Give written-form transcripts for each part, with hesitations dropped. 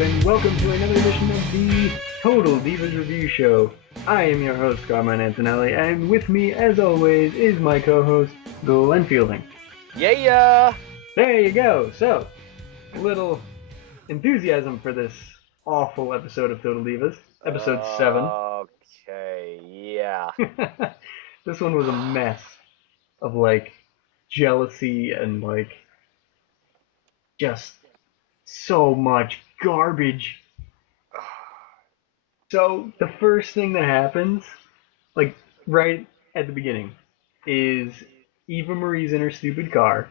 and welcome to another edition of the Total Divas Review Show. I am your host, Carmine and Glen, and with me, as always, is my co-host, Glen Fielding. Yeah! There you go. So, a little enthusiasm for this awful episode of Total Divas, episode 7. Okay, yeah. This one was a mess of, jealousy and, just so much garbage. So, the first thing that happens, right at the beginning, is Eva Marie's in her stupid car.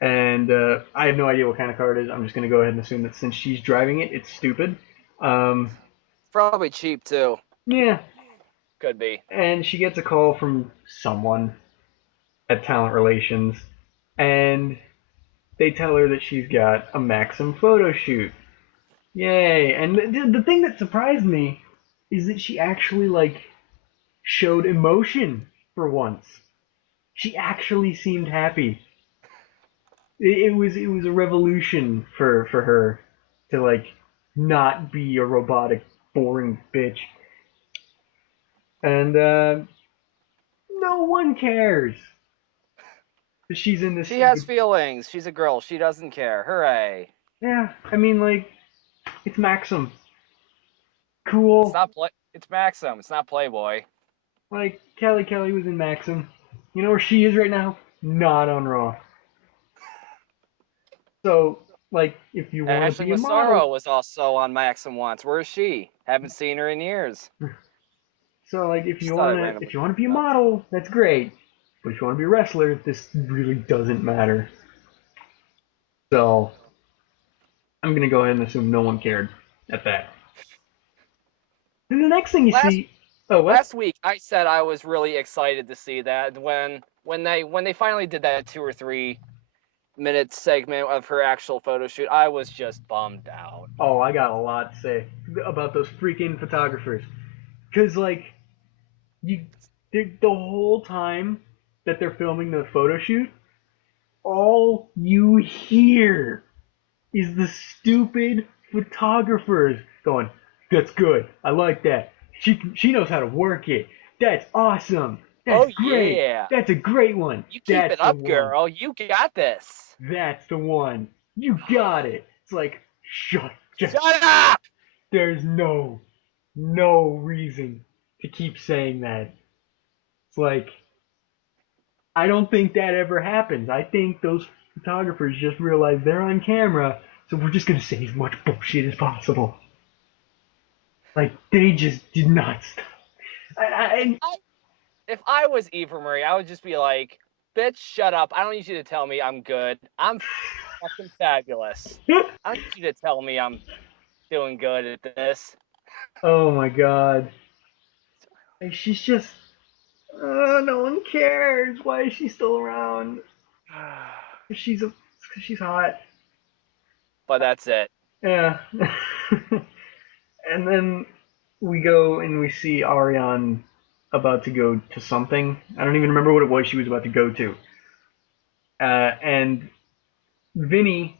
And I have no idea what kind of car it is. I'm just going to go ahead and assume that since she's driving it, it's stupid. Probably cheap, too. Yeah. Could be. And she gets a call from someone at Talent Relations, and they tell her that she's got a Maxim photo shoot. Yay! And the thing that surprised me is that she actually, showed emotion for once. She actually seemed happy. It was a revolution for her to not be a robotic, boring bitch. And no one cares that she's in this. She has feelings. She's a girl. She doesn't care. Hooray. Yeah, I mean, it's Maxim. Cool. It's Maxim. It's not Playboy. Kelly was in Maxim. You know where she is right now? Not on Raw. So, if you want to Ashley be a Massaro model. was also on Maxim once. Where is she? Haven't seen her in years. So, if Just you thought I'd wanna randomly if you wanna be a up. model, that's great. But if you wanna be a wrestler, this really doesn't matter. So, I'm gonna go ahead and assume no one cared at that. Then the next thing you Last see. Oh, what? last week I said I was really excited to see that when they finally did that 2 or 3 minute segment of her actual photo shoot, I was just bummed out. Oh, I got a lot to say about those freaking photographers. Cause you, the whole time that they're filming the photo shoot, all you hear is the stupid photographers going, "That's good. I like that. She knows how to work it. That's awesome. That's Oh great. yeah. That's a great one. You keep That's it the up, one. girl. You got this. That's the one. You got it." It's like, just Shut up! there's no reason to keep saying that. It's like, I don't think that ever happens. I think those photographers just realize they're on camera, so we're just gonna say as much bullshit as possible. They just did not stop. If I was Eva Marie, I would just be like, bitch, shut up. I don't need you to tell me I'm good. I'm fucking fabulous. I don't need you to tell me I'm doing good at this. Oh my god. She's just, no one cares. Why is she still around? She's hot. But that's it. Yeah. And then we go and we see Ariane about to go to something. I don't even remember what it was she was about to go to. And Vinny,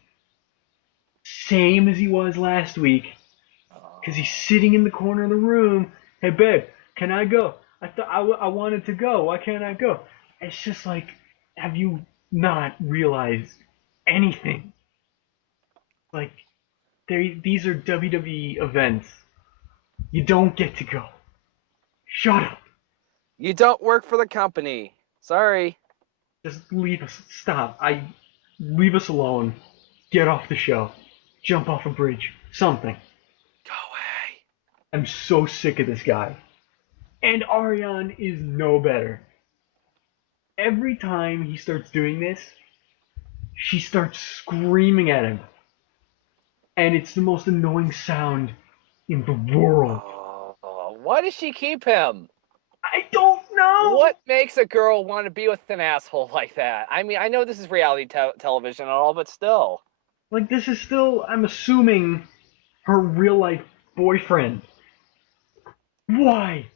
same as he was last week, because he's sitting in the corner of the room. Hey, babe, can I go? I thought I wanted to go. Why can't I go? It's just like, have you not realized anything? Like, these are WWE events. You don't get to go. Shut up. You don't work for the company. Sorry. Just leave us. Stop. Leave us alone. Get off the show. Jump off a bridge. Something. Go away. I'm so sick of this guy. And Ariane is no better. Every time he starts doing this, she starts screaming at him. And it's the most annoying sound in the world. Oh, why does she keep him? I don't know. What makes a girl want to be with an asshole like that? I mean, I know this is reality television and all, but still. This is still, I'm assuming, her real life boyfriend. Why?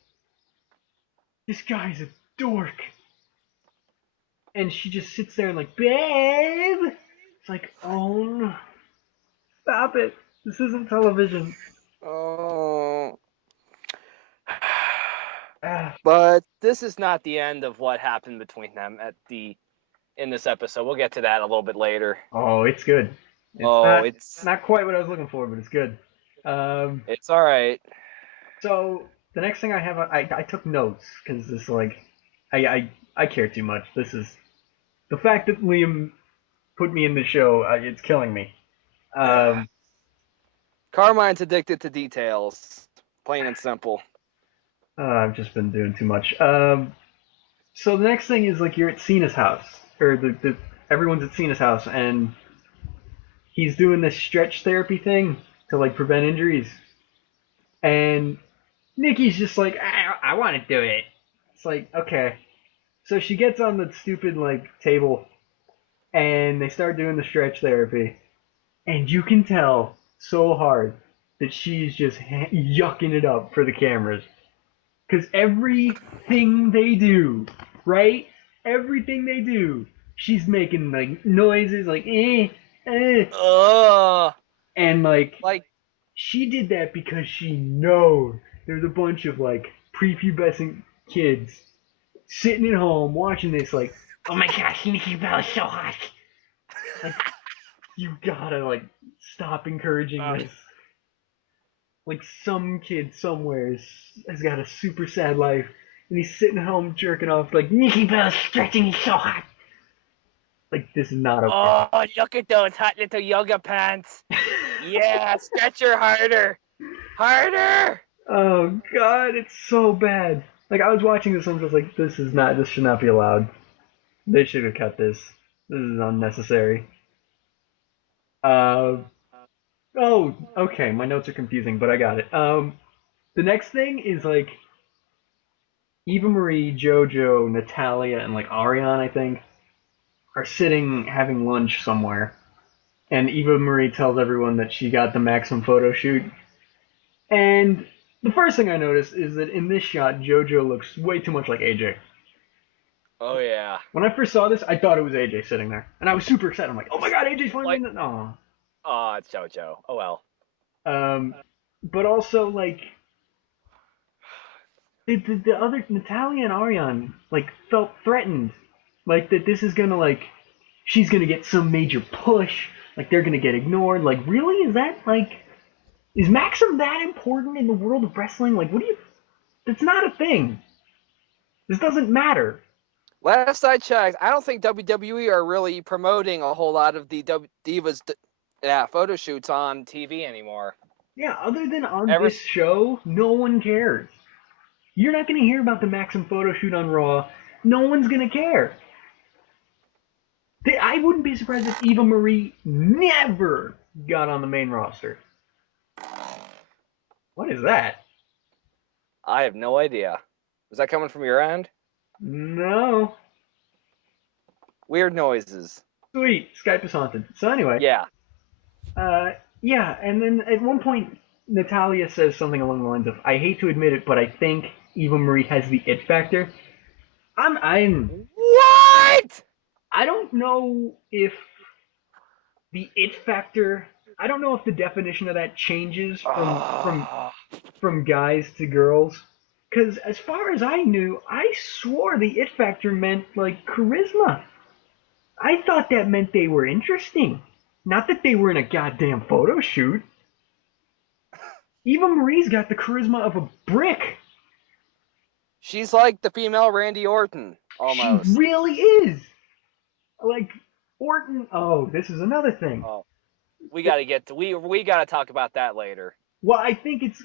This guy's a dork. And she just sits there and babe. It's like, oh, no. Stop it. This isn't television. Oh. Ah. But this is not the end of what happened between them in this episode. We'll get to that a little bit later. Oh, it's good. It's Oh, not quite what I was looking for, but it's good. Um, it's all right. so the next thing I have, I took notes because this like, I care too much. This is the fact that Liam put me in the show. It's killing me. Yeah. Um, Carmine's addicted to details, plain and simple. I've just been doing too much. So the next thing is like you're at Cena's house, or the everyone's at Cena's house, and he's doing this stretch therapy thing to like prevent injuries, and Nikki's just like, I want to do it. It's like, okay. So she gets on the stupid like table and they start doing the stretch therapy, and you can tell so hard that she's just yucking it up for the cameras. Because everything they do, right? Everything they do, she's making like noises like Ugh. and like Like, she did that because she knows there's a bunch of like prepubescent kids sitting at home watching this like, oh my gosh, Nikki Bell is so hot. Like you gotta like stop encouraging this. Like some kid somewhere has got a super sad life and he's sitting at home jerking off like Nikki Bell's stretching, he's so hot. Like this is not okay. oh, look at those hot little yoga pants. Yeah, stretch her harder. Harder. Oh god, it's so bad. Like I was watching this, I'm just like, this should not be allowed. They should have cut this. This is unnecessary. Uh oh, okay, my notes are confusing, but I got it. The next thing is like Eva Marie, JoJo, Natalia, and like Ariane, I think, are sitting having lunch somewhere. And Eva Marie tells everyone that she got the Maxim photo shoot. And the first thing I noticed is that in this shot, JoJo looks way too much like AJ. Oh yeah. When I first saw this, I thought it was AJ sitting there, and I was super excited. I'm like, "Oh my god, AJ's finally Like, in the." Aw. oh, it's JoJo. Oh well. But also like the other Natalia and Ariane like felt threatened, like that this is gonna like she's gonna get some major push, like they're gonna get ignored. Like really, is that like is Maxim that important in the world of wrestling? Like what do you? That's not a thing. This doesn't matter. Last I checked, I don't think WWE are really promoting a whole lot of the Divas photo shoots on TV anymore. Yeah, other than on Ever this show, no one cares. You're not gonna hear about the Maxim photo shoot on Raw. No one's gonna care. I wouldn't be surprised if Eva Marie never got on the main roster. What is that? I have no idea. Was that coming from your end? No. Weird noises. Sweet. Skype is haunted. So anyway, Yeah. uh, yeah, and then at one point Natalia says something along the lines of, "I hate to admit it, but I think Eva Marie has the it factor." I'm What? I don't know if the it factor. I don't know if the definition of that changes Oh, from guys to girls. Because as far as I knew, I swore the it factor meant like charisma. I thought that meant they were interesting, not that they were in a goddamn photo shoot. Eva Marie's got the charisma of a brick. she's like the female Randy Orton, She almost. really is. Like Orton. Oh, this is another thing. Oh, we gotta get to we gotta talk about that later. Well, I think it's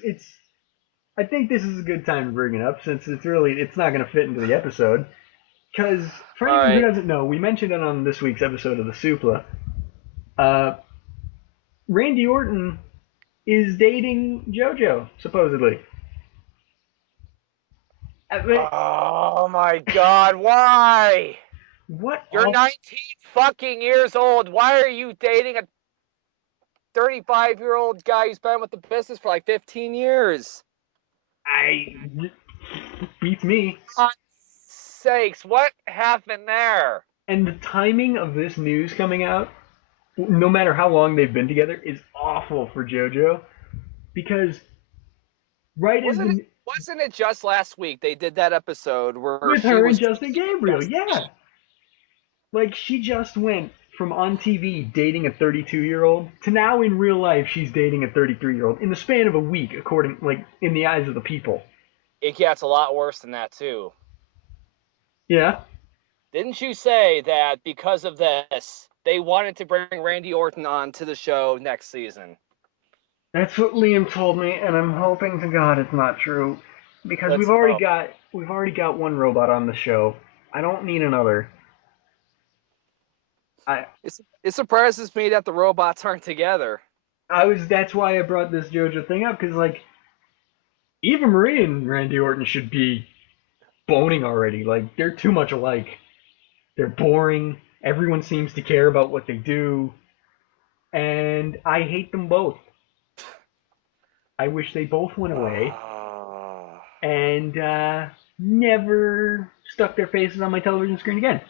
I think this is a good time to bring it up since it's not going to fit into the episode. Because for All anyone who right. doesn't know, we mentioned it on this week's episode of the Supla. Uh, Randy Orton is dating JoJo supposedly. Oh my God! Why? What You're all? 19 fucking years old. Why are you dating a 35-year-old guy who's been with the business for like 15 years? I beats me. For sakes, what happened there? And the timing of this news coming out, no matter how long they've been together, is awful for JoJo because right as Wasn't it? the Wasn't it just last week they did that episode where with she her and was Justin cheating with Gabriel, Justin? yeah, like she just went from on TV dating a 32-year-old to now in real life she's dating a 33-year-old in the span of a week, according like in the eyes of the people. It gets a lot worse than that too. Yeah, Didn't you say that because of this, they wanted to bring Randy Orton on to the show next season? that's what Liam told me, and I'm hoping to God it's not true because Let's hope. we've already got one robot on the show. I don't need another. I It surprises me that the robots aren't together. I was that's why I brought this JoJo thing up because like Eva Marie and Randy Orton should be boning already. Like they're too much alike. They're boring. Everyone seems to care about what they do, and I hate them both. I wish they both went away Uh, and never stuck their faces on my television screen again.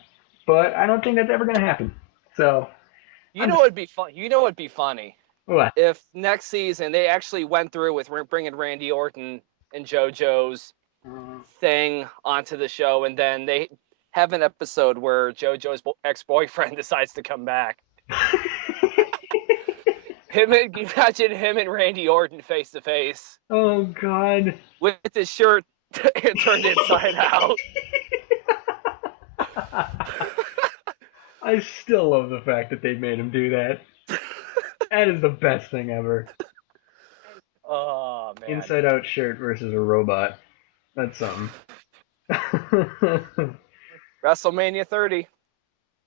But I don't think that's ever gonna happen. So you I'm know just it'd be fun. You know it'd be funny what? if next season they actually went through with bringing Randy Orton and JoJo's thing onto the show, and then they have an episode where JoJo's ex-boyfriend decides to come back. Imagine him and Randy Orton face to face Oh God. with his shirt turned inside out. I still love the fact that they made him do that. That is the best thing ever. Oh man, Inside out shirt versus a robot. That's something. WrestleMania 30.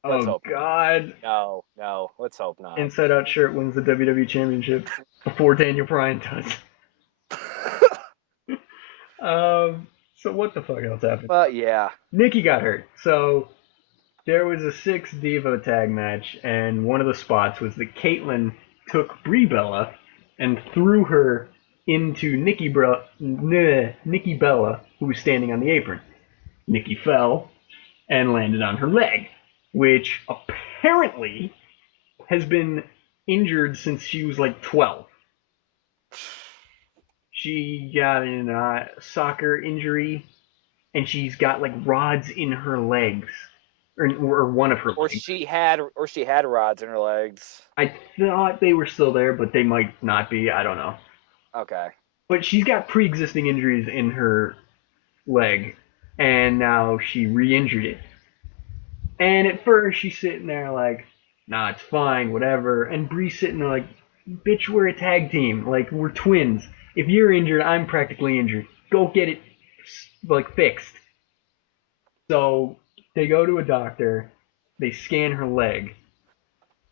Let's Oh hope not. God. No, no, let's hope not. Inside out shirt wins the WWE Championship before Daniel Bryan does. So what the fuck else happened? But yeah, Nikki got hurt. So there was a six diva tag match, and one of the spots was that Caitlyn took Brie Bella and threw her into Nikki Bella, who was standing on the apron. Nikki fell and landed on her leg, which apparently has been injured since she was like 12. She got a soccer injury, and she's got like rods in her legs, or one of her legs. or she had rods in her legs. I thought they were still there, but they might not be. I don't know. Okay. But she's got pre-existing injuries in her leg, and now she re-injured it. And at first she's sitting there like, nah, it's fine, whatever. And Bree's sitting there like, bitch, we're a tag team. Like, we're twins. If you're injured, I'm practically injured. Go get it, like, fixed. So they go to a doctor. They scan her leg.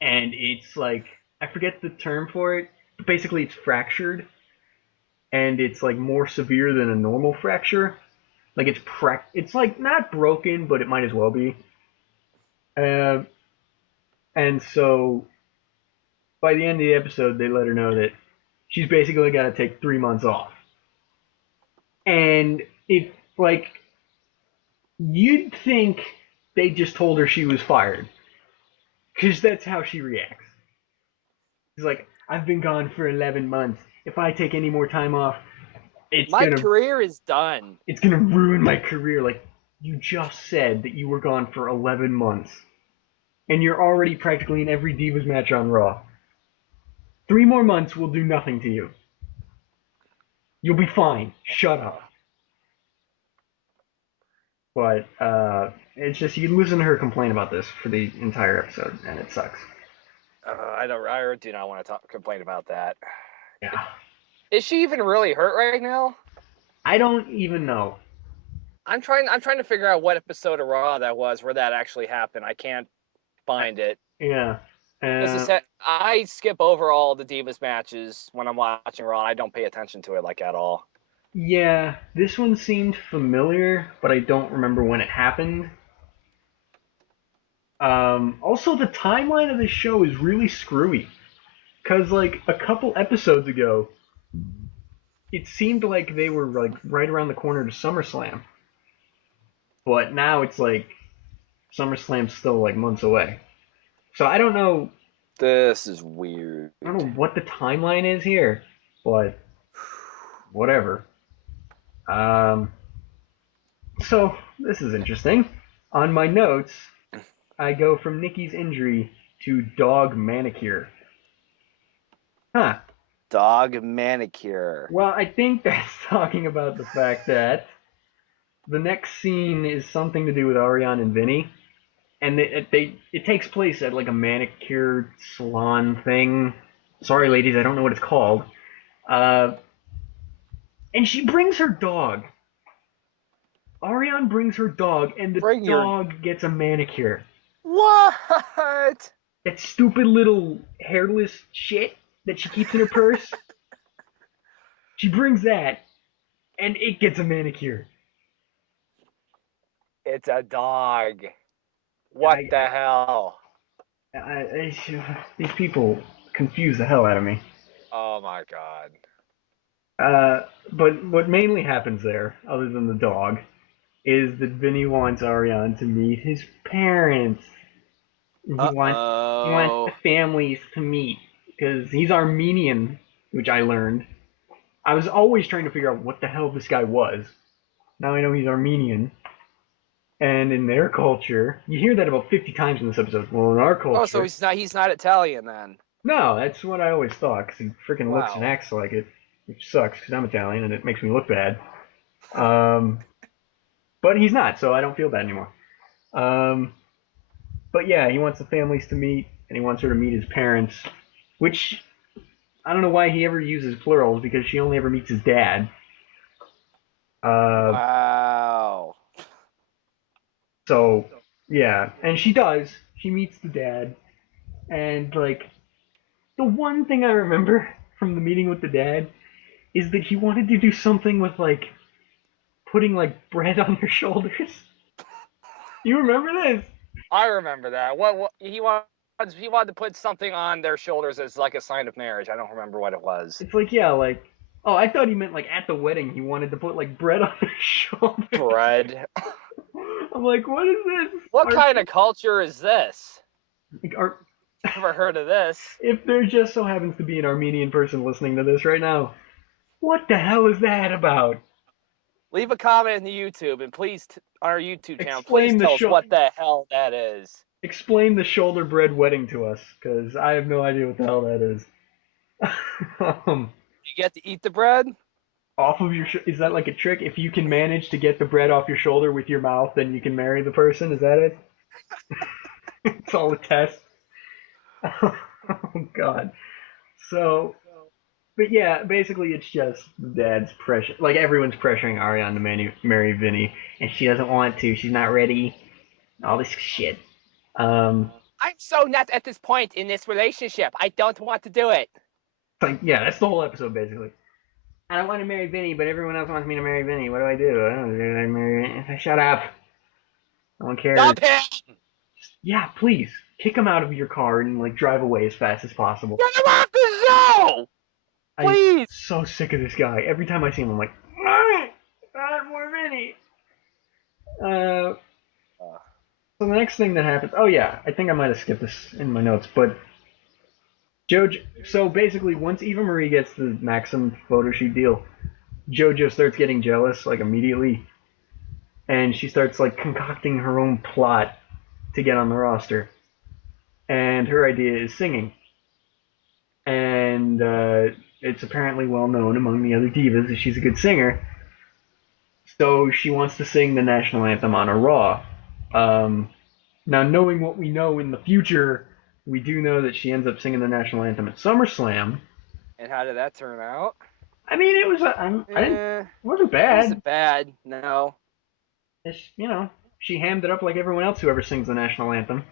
And it's like, I forget the term for it. But basically, it's fractured. And it's like more severe than a normal fracture. Like, it's like not broken, but it might as well be. Uh, and so by the end of the episode, they let her know that she's basically got to take 3 months off. And it, like, you'd think they just told her she was fired. Because that's how she reacts. She's like, I've been gone for 11 months. If I take any more time off, it's My gonna career is done. it's gonna ruin my career. Like, you just said that you were gone for 11 months. And you're already practically in every Divas match on Raw. 3 more months will do nothing to you. You'll be fine. Shut up. But it's just you listen to her complain about this for the entire episode, and it sucks. I don't. I do not want to complain about that. Yeah, Is she even really hurt right now? I don't even know. I'm trying. I'm trying to figure out what episode of Raw that was where that actually happened. I can't I, find it. yeah, uh, I skip over all the Divas matches when I'm watching Raw. I don't pay attention to it like at all. yeah. This one seemed familiar, but I don't remember when it happened. Also, the timeline of this show is really screwy. Cause like a couple episodes ago, it seemed like they were like right around the corner to SummerSlam, but now it's like SummerSlam's still like months away. So I don't know. This is weird. I don't know what the timeline is here, but whatever. Um, so this is interesting. On my notes, I go from Nikki's injury to dog manicure. Huh. Dog manicure. Well, I think that's talking about the fact that the next scene is something to do with Ariane and Vinny, and it takes place at like a manicure salon thing. Sorry, ladies, I don't know what it's called. Uh, and she brings her dog. Ariane brings her dog, and the Bring your dog gets a manicure. what? That stupid little hairless shit that she keeps in her purse. She brings that, and it gets a manicure. It's a dog. What I, the hell? these people confuse the hell out of me. Oh my god. But what mainly happens there, other than the dog, is that Vinny wants Ariane to meet his parents. Uh He wants the oh. families to meet because he's Armenian, which I learned. I was always trying to figure out what the hell this guy was. Now I know he's Armenian, and in their culture, you hear that about 50 times in this episode. Well, in our Oh, so culture, he's not Italian then. no, that's what I always thought because he freaking looks and Wow. acts like it, which sucks because I'm Italian and it makes me look bad. Um, but he's not, so I don't feel bad anymore. Um, but yeah, he wants the families to meet, and he wants her to meet his parents, which I don't know why he ever uses plurals because she only ever meets his dad. Uh, Wow. so yeah, and she does. She meets the dad, and like the one thing I remember from the meeting with the dad is that he wanted to do something with like putting like bread on their shoulders. You remember this? I remember that. What he wanted to put something on their shoulders as like a sign of marriage. I don't remember what it was. It's like yeah, like oh, I thought he meant like at the wedding he wanted to put like bread on their shoulders. Bread. I'm like, what is this? What kind of culture is this? Are Never heard of this. if there just so happens to be an Armenian person listening to this right now, what the hell is that about? Leave a comment in the YouTube and please on our YouTube channel. Please Explain the tell us shoulder. what the hell that is. Explain the shoulder bread wedding to us, because I have no idea what the hell that is. um, You get to eat the bread? off of is that like a trick? If you can manage to get the bread off your shoulder with your mouth, then you can marry the person. Is that it? It's all a test. Oh God. So, but yeah, basically it's just the dad's pressure. Like everyone's pressuring Ariane to marry Vinny, and she doesn't want to. She's not ready. All this shit. Um, I'm so not at this point in this relationship. I don't want to do it. like yeah, that's the whole episode basically. I don't want to marry Vinny, but everyone else wants me to marry Vinny. What do I do? I don't know. I marry. Shut up. No one cares. Dump him! Yeah, please kick him out of your car and like drive away as fast as possible. Get him off the show! I'm Please! so sick of this guy. Every time I see him, I'm like, I want more Vinny. Uh, so the next thing that happens. Oh yeah, I think I might have skipped this in my notes, but Jojo. So basically, once Eva Marie gets the Maxim photo shoot deal, Jojo starts getting jealous like immediately, and she starts like concocting her own plot to get on the roster. And her idea is singing, and it's apparently well known among the other divas that she's a good singer. So she wants to sing the national anthem on a Raw. Um, Now, knowing what we know in the future, we do know that she ends up singing the national anthem at SummerSlam. And how did that turn out? I mean, it was I didn't Eh, it wasn't it bad. wasn't bad. No. It's, she hammed it up like everyone else who ever sings the national anthem.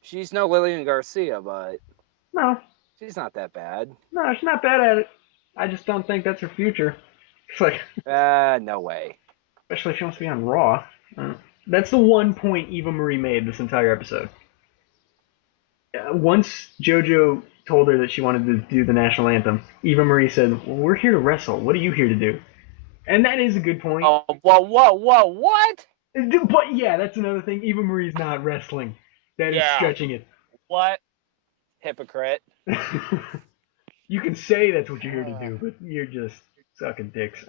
She's no Lillian Garcia, but No, she's not that bad. no, she's not bad at it. I just don't think that's her future. It's like, No way. especially if she wants to be on Raw. That's the one point Eva Marie made this entire episode. Once JoJo told her that she wanted to do the national anthem, Eva Marie said, well, "We're here to wrestle. What are you here to do?" And that is a good point. Oh, whoa, what? But yeah, that's another thing. Eva Marie's not wrestling. That is Yeah. stretching it. What Hypocrite. You can say that's what you're here to do, but you're just sucking dicks.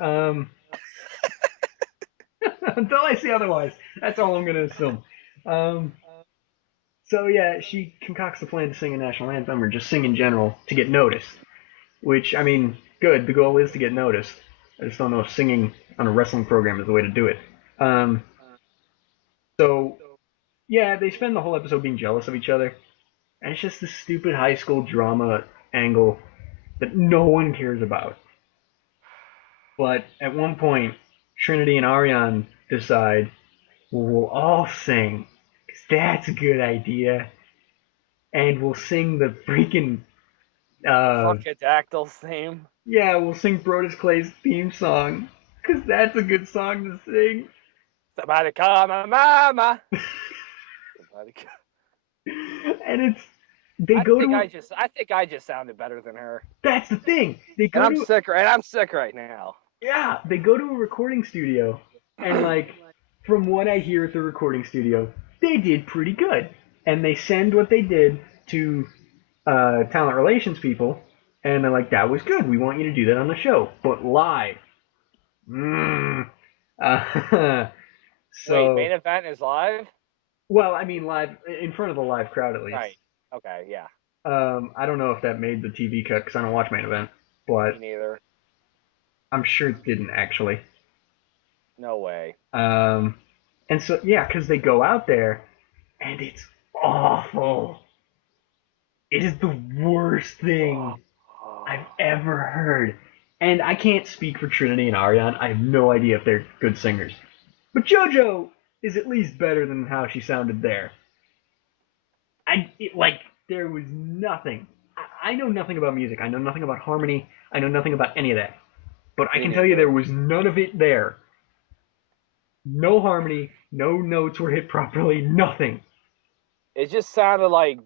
Until I see otherwise, that's all I'm gonna assume. Um, so yeah, she concocts the plan to sing a national anthem or just sing in general to get noticed. Which I mean, good. The goal is to get noticed. I just don't know if singing on a wrestling program is the way to do it. Um, so yeah, they spend the whole episode being jealous of each other, and it's just this stupid high school drama angle that no one cares about. But at one point, Trinity and Ariane decide, well, we'll all sing, 'cause that's a good idea, and we'll sing the freaking, uh, Funkadactyl theme. yeah, we'll sing Brodus Clay's theme song, 'cause that's a good song to sing. Somebody call my mama. Somebody call... And they go to, I think I just sounded better than her. that's the thing, And I'm sick right now. yeah, they go to a recording studio, and like, from what I hear at the recording studio, they did pretty good. And they send what they did to talent relations people, and they're like, "That was good. We want you to do that on the show, but live." Mm. Uh, Wait, so, main event is live? well, I mean, live in front of a live crowd at least. Right. Okay, yeah. I don't know if that made the TV cut because I don't watch main event, Me but neither. I'm sure it didn't actually. No way. Um, and so yeah, because they go out there and it's awful. It is the worst thing I've ever heard. And I can't speak for Trinity and Ariane. I have no idea if they're good singers. But JoJo is at least better than how she sounded there. Like there was nothing. I know nothing about music. I know nothing about harmony. I know nothing about any of that. But I Me can tell you there neither. was none of it there. No harmony. No notes were hit properly. Nothing. It just sounded like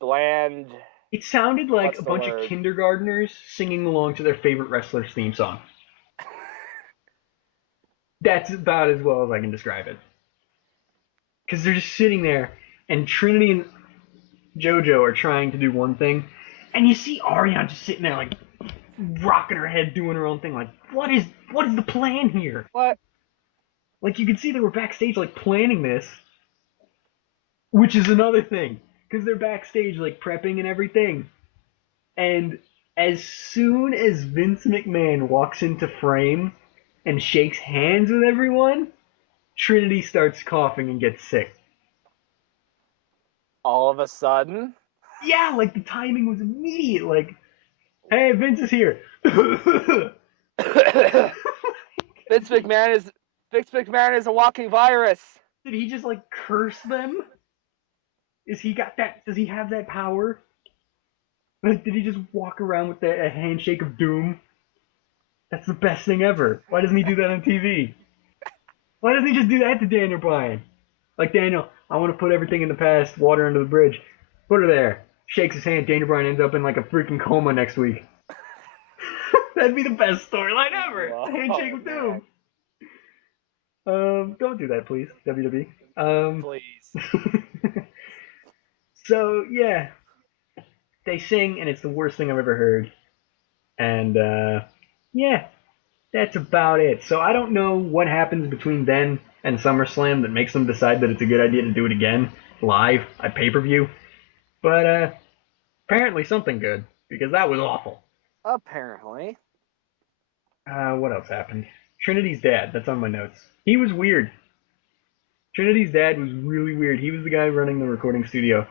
bland. It sounded like What's a the bunch of word? kindergartners singing along to their favorite wrestler's theme song. That's about as well as I can describe it. Because they're just sitting there, and Trinity and JoJo are trying to do one thing, and you see Ariane just sitting there, like, rocking her head, doing her own thing. Like, what is the plan here? What? Like, you can see they were backstage, like, planning this, which is another thing. Because they're backstage, like, prepping and everything. And as soon as Vince McMahon walks into frame and shakes hands with everyone, Trinity starts coughing and gets sick. All of a sudden? Yeah, like the timing was immediate. Like, hey, Vince is here. Did Vince McMahon is Vince McMahon is a walking virus. he just like curse them? Is he got that? Does he have that power? Like, did he just walk around with a handshake of doom? That's the best thing ever. Why doesn't he do that on TV? Why doesn't he just do that to Daniel Bryan? Like, Daniel, I want to put everything in the past, water under the bridge. Put her there. Shakes his hand. Daniel Bryan ends up in like a freaking coma next week. That'd be the best storyline ever. The handshake Oh with man. doom. Don't do that, please, WWE. Please. So yeah, they sing, and it's the worst thing I've ever heard. And yeah, that's about it. So I don't know what happens between then and SummerSlam that makes them decide that it's a good idea to do it again live at pay per view. But apparently something good because that was awful. Apparently. What else happened? Trinity's dad. That's on my notes. He was weird. Trinity's dad was really weird. He was the guy running the recording studio.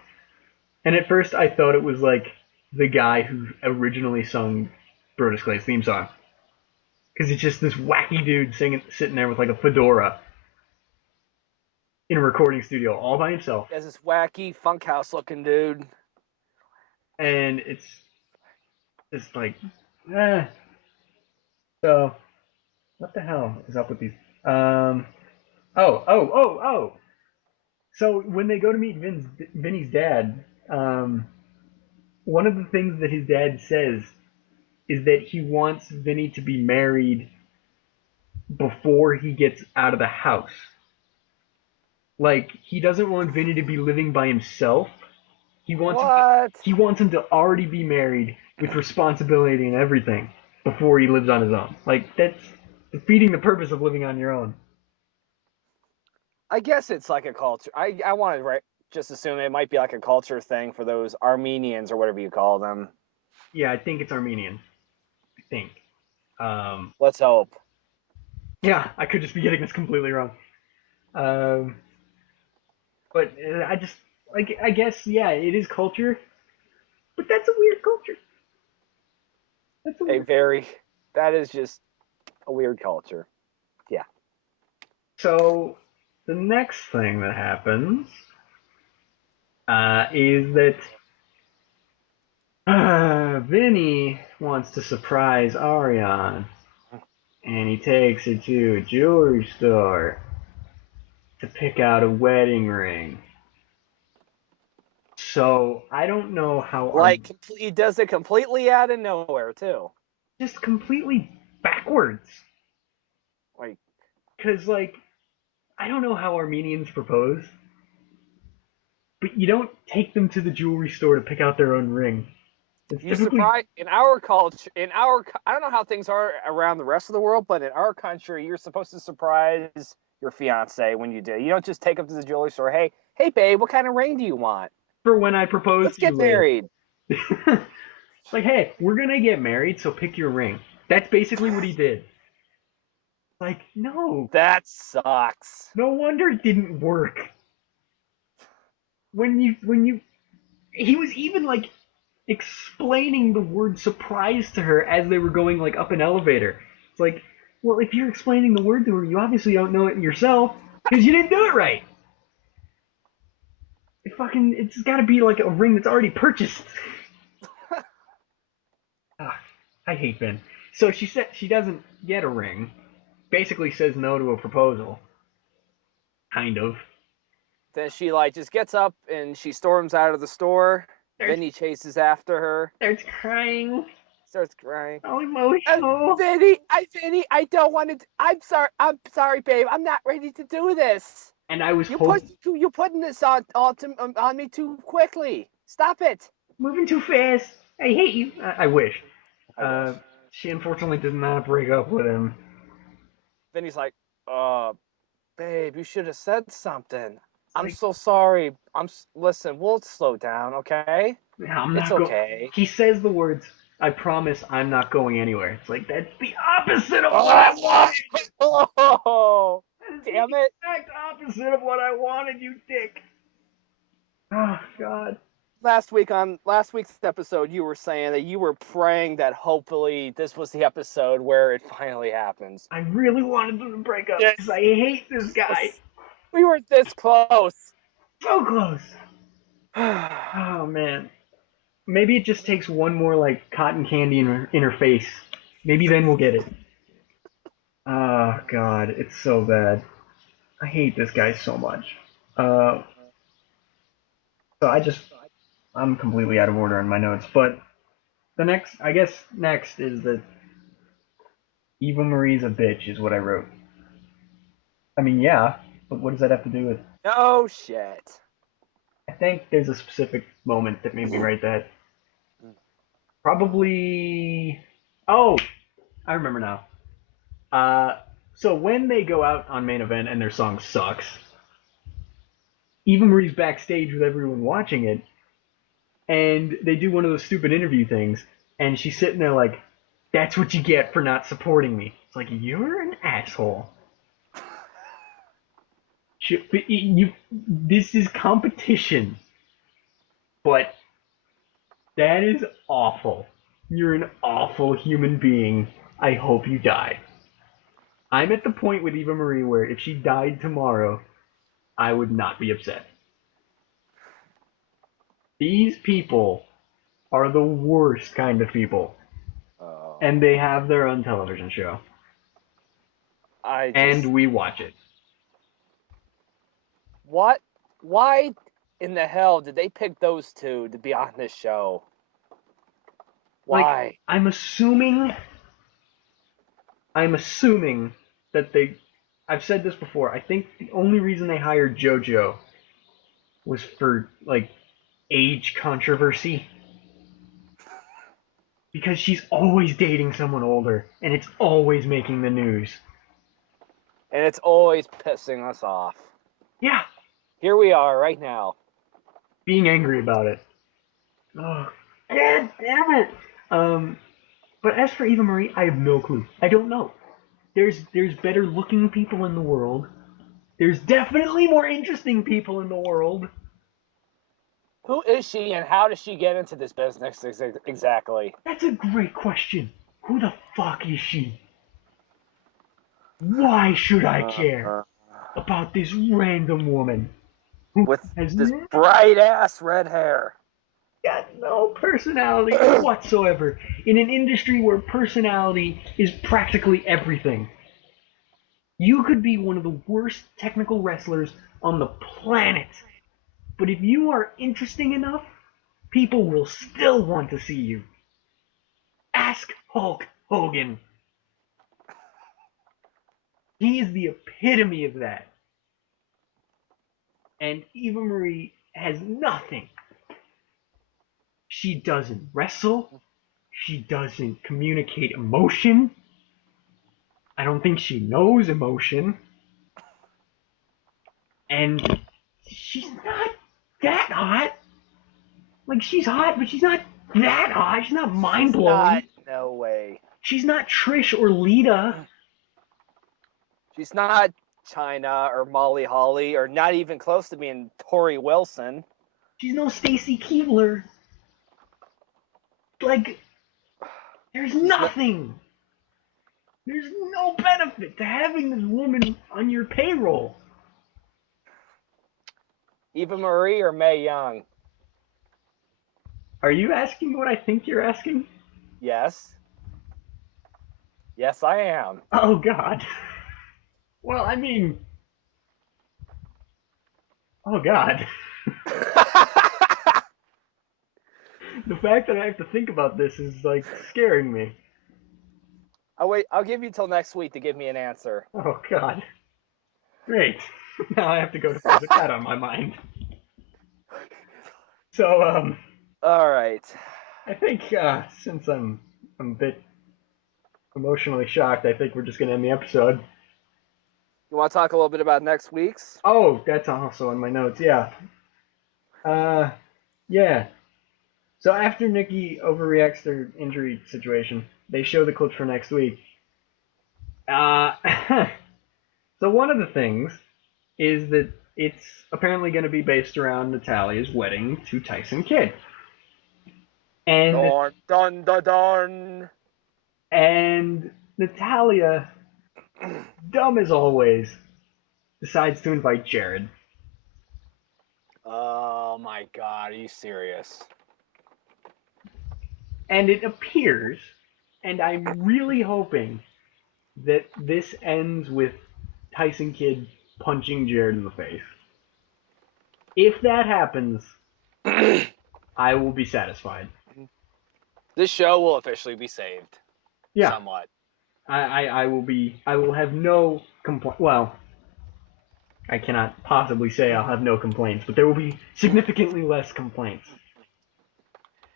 And at first I thought it was like the guy who originally sung Brodus Clay's theme song. Because it's just this wacky dude sitting there with like a fedora in a recording studio all by himself. There's this wacky funkhouse looking dude. And it's just like, eh. So, what the hell is up with these? Um, oh. So when they go to meet Vinny's dad, one of the things that his dad says is that he wants Vinny to be married before he gets out of the house. Like, he doesn't want Vinny to be living by himself He wants him to, What? he wants him to already be married with responsibility and everything before he lives on his own. Like that's defeating the purpose of living on your own. I guess it's like a culture. I want to just assume it might be like a culture thing for those Armenians or whatever you call them. Yeah, I think it's Armenian. I think. Um, Let's hope. yeah, I could just be getting this completely wrong. Um, but I just like I guess yeah, it is culture, but that's a weird culture. That's a A weird. very that is just a weird culture. Yeah. So the next thing that happens is that Vinny wants to surprise Ariane, and he takes her to a jewelry store to pick out a wedding ring. So I don't know how our Like he does it completely out of nowhere too. just completely backwards. Like Cause like I don't know how Armenians propose, but you don't take them to the jewelry store to pick out their own ring. It's you typically surprise in our culture, I don't know how things are around the rest of the world, but in our country, you're supposed to surprise your fiance when you do. You don't just take them to the jewelry store. Hey, babe, what kind of ring do you want? for when I propose Let's to you get later. married. Like, hey, we're gonna get married, so pick your ring. That's basically what he did. Like, no, That sucks. no wonder it didn't work. When you he was even like explaining the word surprise to her as they were going like up an elevator. It's like, well, if you're explaining the word to her, you obviously don't know it yourself because you didn't do it right. It's got to be like a ring that's already purchased. Ah, I hate Ben. So she said she doesn't get a ring. Basically says no to a proposal. Kind of. Then she like just gets up and she storms out of the store. Starts Vinny chases after her, starts crying. starts crying. All emotional. Vinny, I don't want to. I'm sorry, babe. I'm not ready to do this. And I was You're putting this on me too quickly. Stop it. moving too fast. I hate you. I wish. I wish. Uh, she unfortunately did not break up with him. Vinny's like, uh, babe, you should have said something. It's I'm like, so sorry. Listen, we'll slow down, okay? I'm It's not going. okay. He says the words, I promise I'm not going anywhere. It's like, that's the opposite of what I Oh, wanted. That is the damn it. exact opposite of what I wanted, you dick. Oh, God. Last week's episode, you were saying that you were praying that hopefully this was the episode where it finally happens. I really wanted them to break up because Yes. I hate this guy. Yes. We were this close. So close. Oh, man. Maybe it just takes one more, like, cotton candy in her face. Maybe then we'll get it. Oh, God. It's so bad. I hate this guy so much. Uh, so I'm completely out of order in my notes. But I guess next is that Eva Marie's a bitch, is what I wrote. I mean, yeah, but what does that have to do with? No shit. I think there's a specific moment that made me write that. Probably. Oh, I remember now. Uh, so when they go out on main event and their song sucks, Eva Marie's backstage with everyone watching it, and they do one of those stupid interview things, and she's sitting there like, "That's what you get for not supporting me." It's like you're an asshole. This is competition, but that is awful. You're an awful human being. I hope you die. I'm at the point with Eva Marie where if she died tomorrow, I would not be upset. These people are the worst kind of people, and they Oh, have their own television show, I just and we watch it. what? Why in the hell did they pick those two to be on this show? Like, Why? I'm assuming, I'm assuming that they. I've said this before. I think the only reason they hired JoJo was for like age controversy. Because she's always dating someone older, and it's always making the news. And it's always pissing us off. Yeah. Here we are right now. Being angry about it. Oh, God damn it. But as for Eva Marie, I have no clue. I don't know. There's better looking people in the world. There's definitely more interesting people in the world. Who is she and how does she get into this business exactly? That's a great question. Who the fuck is she? Why should I care about this random woman who With has this bright ass red hair. got no personality whatsoever in an industry where personality is practically everything? You could be one of the worst technical wrestlers on the planet, but if you are interesting enough, people will still want to see you. Ask Hulk Hogan. He is the epitome of that. And Eva Marie has nothing. She doesn't wrestle. She doesn't communicate emotion. I don't think she knows emotion. And she's not that hot. Like, she's hot, but she's not that hot. She's not mind She's not. blowing. No way. She's not Trish or Lita. She's not China or Molly Holly or not even close to being Tori Wilson. She's no Stacy Keibler. Like, there's nothing. There's no benefit to having this woman on your payroll. Eva Marie or Mae Young? Are you asking what I think you're asking? Yes. Yes, I am. Oh, God. Well, I mean, oh, God. The fact that I have to think about this is, like, scaring me. I'll give you till next week to give me an answer. Oh, God. Great. Now I have to go to put that on my mind. So, All right. I think, since I'm a bit emotionally shocked, I think we're just gonna end the episode. You want to talk a little bit about next week's? Oh, that's also in my notes, yeah. Uh, yeah. So after Nikki overreacts to her injury situation, they show the clips for next week. Uh, so one of the things is that it's apparently going to be based around Natalia's wedding to Tyson Kidd. And Dun dun dun dun. and Natalia, dumb as always, decides to invite Jared. Oh my God, are you serious? And it appears, and I'm really hoping that this ends with Tyson Kidd punching Jared in the face. If that happens, I will be satisfied. This show will officially be saved. Yeah, Somewhat. I will be. I will have no complaint. Well, I cannot possibly say I'll have no complaints, but there will be significantly less complaints.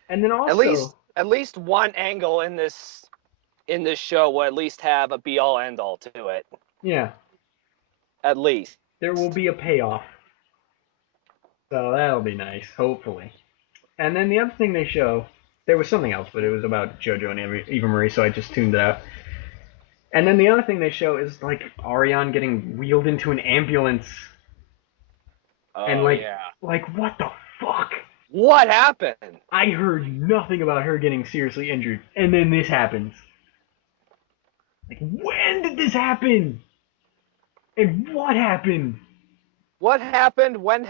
And then also, At least one angle in this show will at least have a be all end all to it. yeah, At least. there will be a payoff. So that'll be nice, hopefully. And then the other thing they show, there was something else, but it was about JoJo and Eva Marie, so I just tuned it out. And then the other thing they show is like Ariane getting wheeled into an ambulance, and Oh yeah. like what the fuck? What happened? I heard nothing about her getting seriously injured, and then this happens. Like, when did this happen? And what happened? What happened? When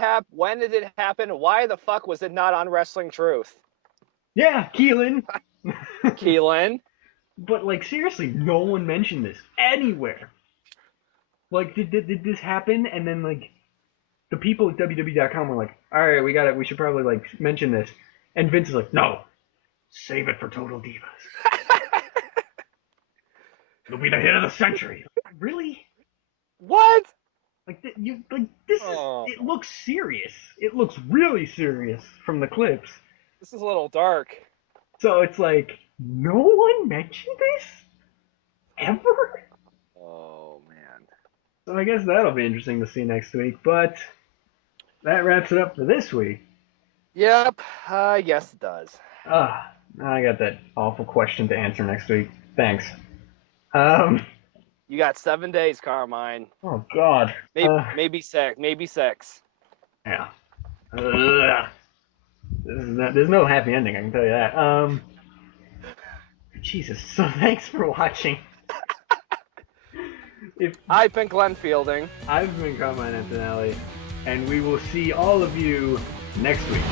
did it happen? Why the fuck was it not on Wrestling Truth? Yeah, Keelan. Keelan? But like seriously, no one mentioned this anywhere. Like, did this happen? And then like the people at WWE.com were like, all right, we got it. We should probably like mention this. And Vince is like, no, save it for Total Divas. It'll be the hit of the century. Really? What? Like this it looks serious. It looks really serious from the clips. This is a little dark. So it's like, no one mentioned this? Ever? Oh, man. So I guess that'll be interesting to see next week, but that wraps it up for this week. Yep, yes it does. I got that awful question to answer next week. Thanks. You got 7 days, Carmine. Oh God. Maybe six. Maybe six. Yeah. There's no happy ending, I can tell you that. Jesus. So thanks for watching. I've been Glenn Fielding. I've been Carmine and Glen, and we will see all of you next week.